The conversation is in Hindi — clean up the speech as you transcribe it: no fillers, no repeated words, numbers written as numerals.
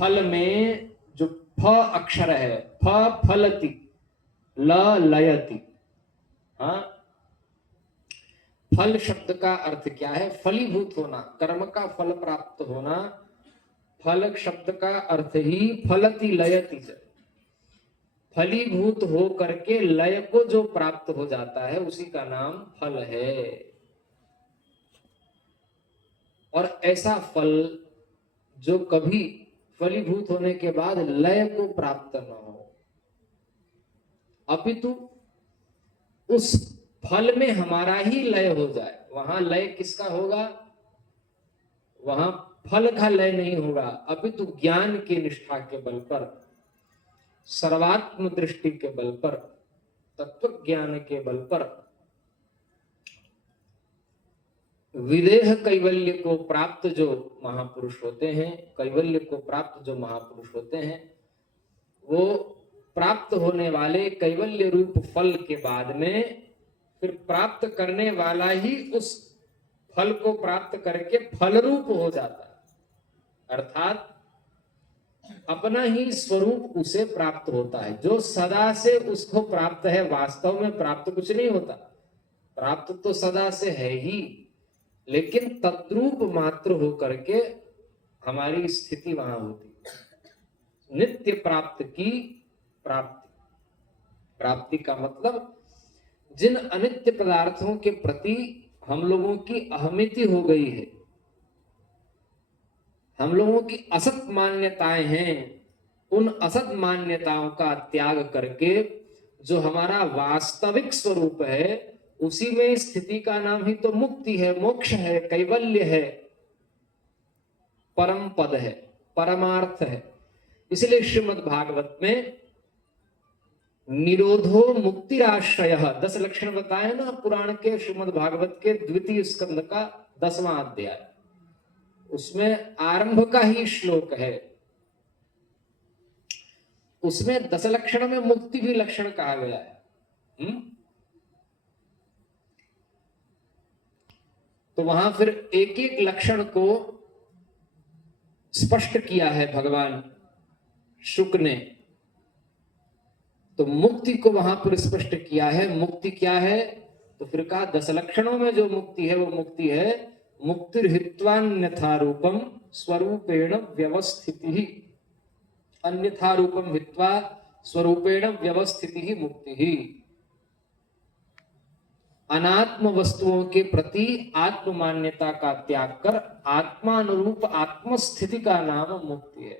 फल में जो फ अक्षर है, फ फलति, ल लयति। हाँ, फल शब्द का अर्थ क्या है? फलीभूत होना, कर्म का फल प्राप्त होना। फल शब्द का अर्थ ही फलति लयति से, फलीभूत हो करके लय को जो प्राप्त हो जाता है उसी का नाम फल है। और ऐसा फल जो कभी फलीभूत होने के बाद लय को प्राप्त न हो, अपितु उस फल में हमारा ही लय हो जाए। वहां लय किसका होगा? वहां फल का लय नहीं होगा, अपितु ज्ञान की निष्ठा के बल पर, सर्वात्म दृष्टि के बल पर, तत्व ज्ञान के बल पर विदेह कैवल्य को प्राप्त जो महापुरुष होते हैं, कैवल्य को प्राप्त जो महापुरुष होते हैं, वो प्राप्त होने वाले कैवल्य रूप फल के बाद में फिर प्राप्त करने वाला ही उस फल को प्राप्त करके फल रूप हो जाता है। अर्थात अपना ही स्वरूप उसे प्राप्त होता है। जो सदा से उसको प्राप्त है, वास्तव में प्राप्त कुछ नहीं होता, प्राप्त तो सदा से है ही, लेकिन तद्रूप मात्र होकर के हमारी स्थिति वहां होती है। नित्य प्राप्त की प्राप्ति, प्राप्ति का मतलब जिन अनित्य पदार्थों के प्रति हम लोगों की अहमिति हो गई है, हम लोगों की असत मान्यताएं हैं, उन असत मान्यताओं का त्याग करके जो हमारा वास्तविक स्वरूप है उसी में स्थिति का नाम ही तो मुक्ति है, मोक्ष है, कैवल्य है, परम पद है, परमार्थ है। इसलिए श्रीमद् भागवत में निरोधो मुक्तिराश्रय 10 लक्षण बताए ना पुराण के, श्रीमद् भागवत के द्वितीय स्कंद का 10वां अध्याय, उसमें आरंभ का ही श्लोक है, उसमें 10 लक्षण में मुक्ति भी लक्षण कहा गया है। तो वहां फिर एक एक लक्षण को स्पष्ट किया है भगवान शुक ने। तो मुक्ति को वहां पर स्पष्ट किया है। मुक्ति क्या है? तो फिर कहा 10 लक्षणों में जो मुक्ति है वो मुक्ति है मुक्तिर्हित्वान्यथा रूपम स्वरूपेण व्यवस्थिति, अन्यथा रूपम हित्वा स्वरूपेण व्यवस्थिति ही मुक्ति ही। अनात्म वस्तुओं के प्रति आत्म मान्यता का त्याग कर आत्मानुरूप आत्मस्थिति का नाम मुक्ति है।